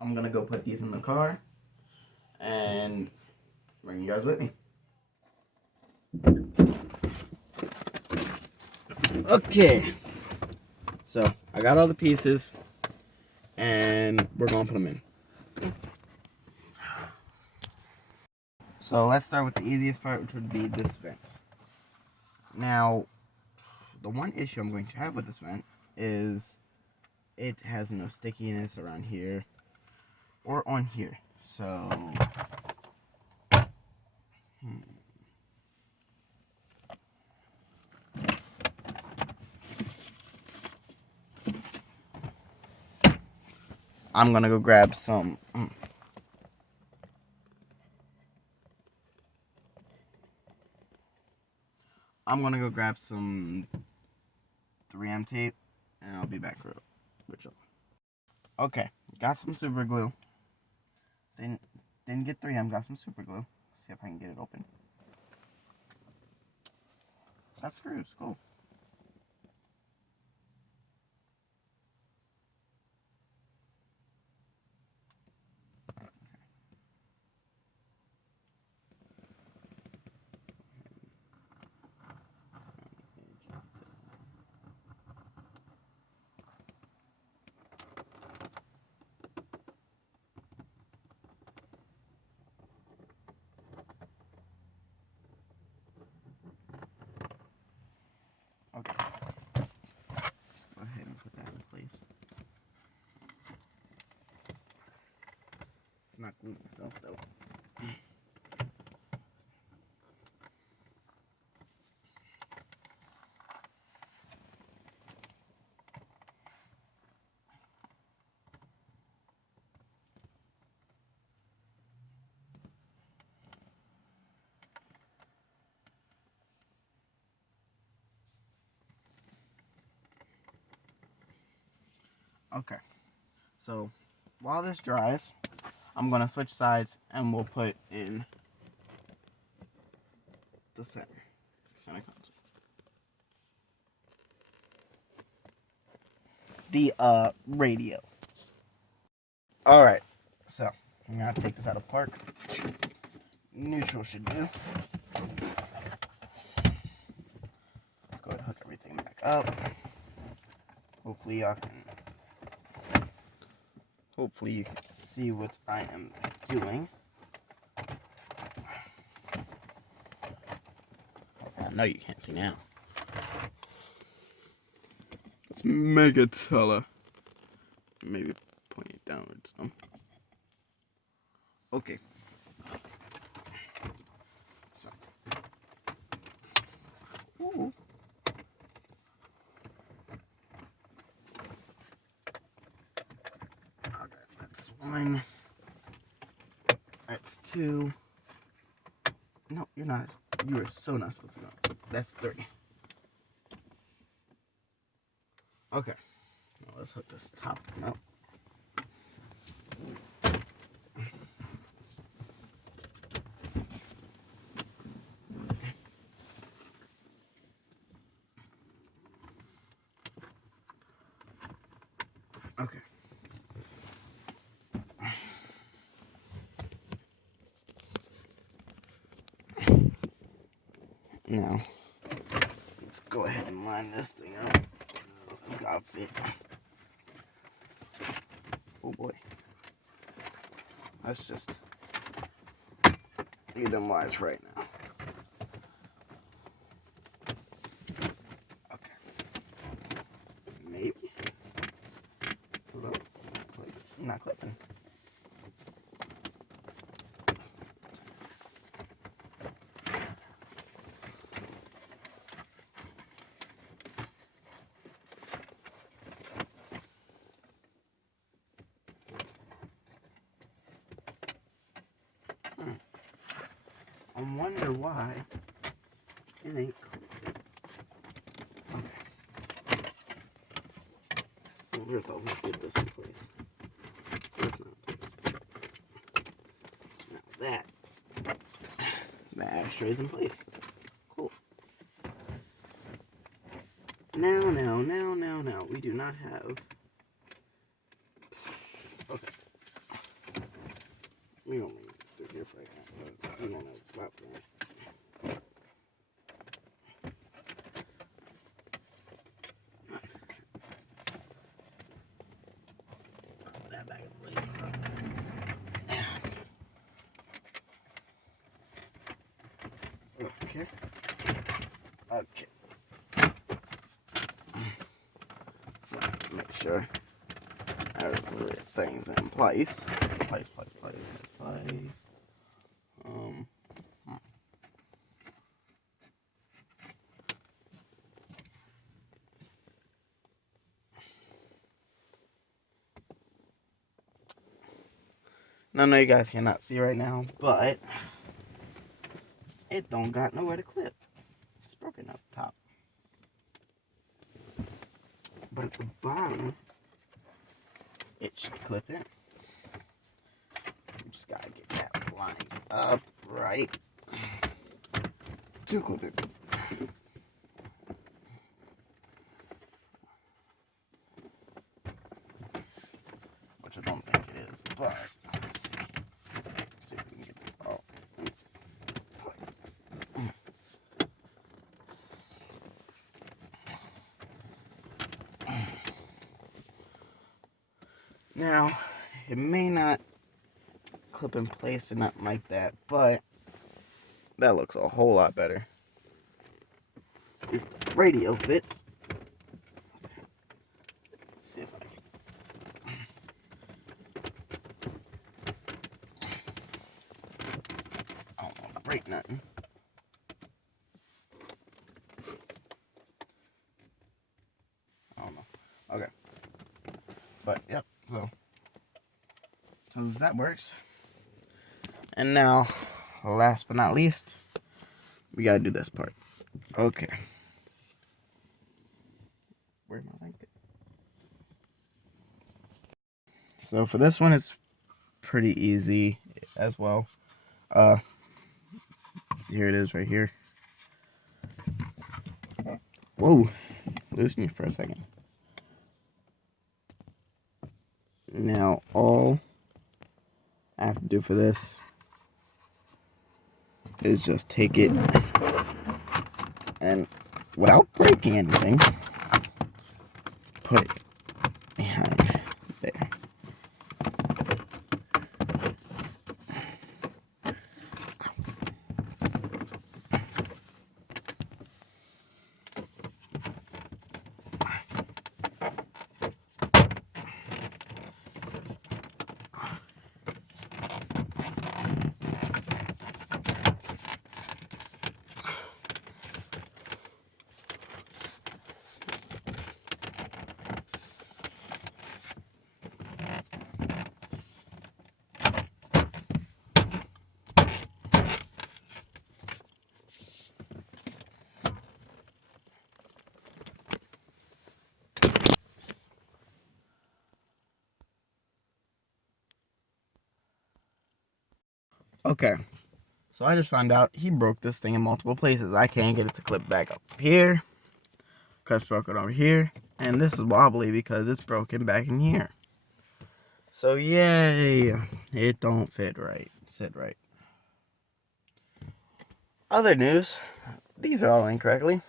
I'm gonna go put these in the car and bring you guys with me. Okay, so I got all the pieces and we're gonna put them in. So let's start with the easiest part, which would be this vent. Now, the one issue I'm going to have with this vent is it has no stickiness around here or on here. So, I'm gonna go grab some. I'm gonna go grab some 3M tape, and I'll be back with you. Okay, got some super glue. Didn't get 3M, got some super glue. See if I can get it open. Got screws, cool. Okay. Just go ahead and put that in place. It's not gluing itself though. Okay. So while this dries, I'm gonna switch sides and we'll put in the center console. The radio. Alright, so I'm gonna take this out of park. Neutral should do. Let's go ahead and hook everything back up. Hopefully you can see what I am doing. I know you can't see now. Let's make it taller. Maybe point it downwards. Okay. So. Ooh. Okay, that's one. That's two. No, you're not. You are so not supposed to know. That's three. Okay. Now let's hook this top one up. Okay. Now, let's go ahead and line this thing up. It's got to fit. Oh boy. Let's just get them wires right now. Okay. Maybe. Hold up. Not clipping. I wonder why it ain't clipping. Okay. First off, let's get this in place. That's not in place. Now that ashtray's in place. Cool. Now, we do not have. Okay. We don't need this through here for right now, but we don't know about that. That back is way okay. Okay. Make sure everything's in place. Place. Now, I know you guys cannot see right now, but it don't got nowhere to clip. It's broken up top. But at the bottom, it should clip in. You just gotta get that lined up right to clip it. Which I don't think it is, but let's see. Let's see if we can get this all. Now, it may not clip in place or nothing like that, but that looks a whole lot better. At least the radio fits. Okay. Let's see if I can. I don't want to break nothing. I don't know. Okay. But, yep, so that works. And now, last but not least, we gotta do this part. Okay. Where's my blanket? So for this one, it's pretty easy as well. Here it is right here. Whoa, loosen you for a second. Now, all I have to do for this is just take it and, without breaking anything, put it behind there. Okay, so I just found out he broke this thing in multiple places. I can't get it to clip back up here, because it's broken over here, and this is wobbly because it's broken back in here. So yay, it don't fit right, sit right. Other news, these are all incorrectly.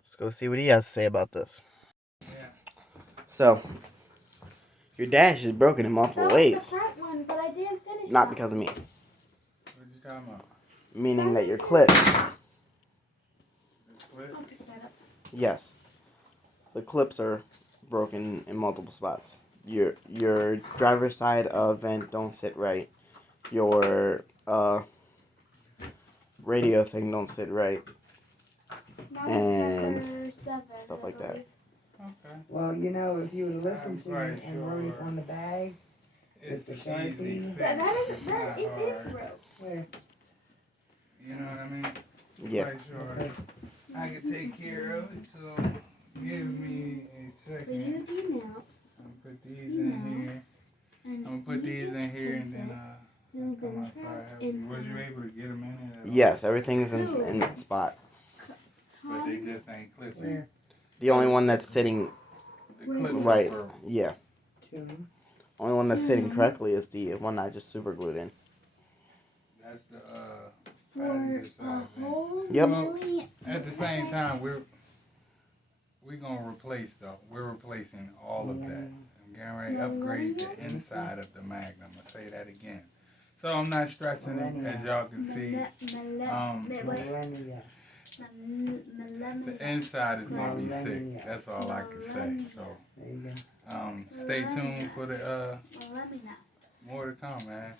Let's go see what he has to say about this. So, your dash is broken in multiple ways. The front one, but I didn't finish. Not because of me. What you talking about? Meaning that your clips. I'll pick that up. Yes. The clips are broken in multiple spots. Your driver's side vent don't sit right. Your radio thing don't sit right. And stuff like that. Okay. Well, you know, if you would listen to me and wrote it on the bag, It's the an easy Sharpie. fix. That is real. Where? You know what I mean? Yeah. Quite sure I can take care of it, so give me a So second. you do now. I'm gonna put these in here. I'm gonna put these in here and then come outside. Was you able to get them in there? Yes, everything's in its spot. But they just ain't clipping. Where? The only one that's sitting clips are Right. purple. Yeah. Only one that's sitting correctly is the one I just super glued in. That's the For passenger a side thing. whole Yep. million. At the same time, we're gonna replace though. We're replacing all of that. I'm getting ready to upgrade the inside of the Magnum. I'll say that again. So I'm not stressing it, as y'all can see. The inside is gonna be sick. That's all I can say. So stay tuned for the more to come, man.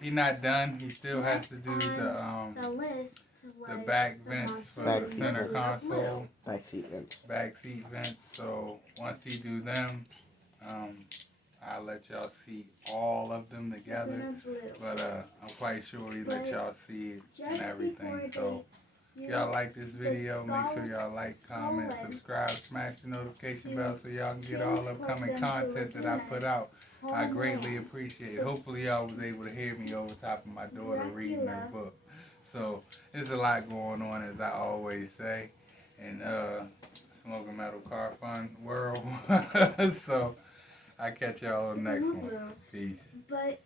He's not done. He still has to do the list the back vents for Back the seat center vents. console. Back seat vents. Back seat vents. So once he do them, I'll let y'all see all of them together. But I'm quite sure he let y'all see it and everything. So if y'all like this video, make sure y'all like, comment, subscribe, smash the notification bell so y'all can get all upcoming content that I put out. I greatly appreciate it. Hopefully y'all was able to hear me over top of my daughter reading her book. So there's a lot going on, as I always say, in Smoking Metal Car Fun world. So I catch y'all on the next one. Peace. But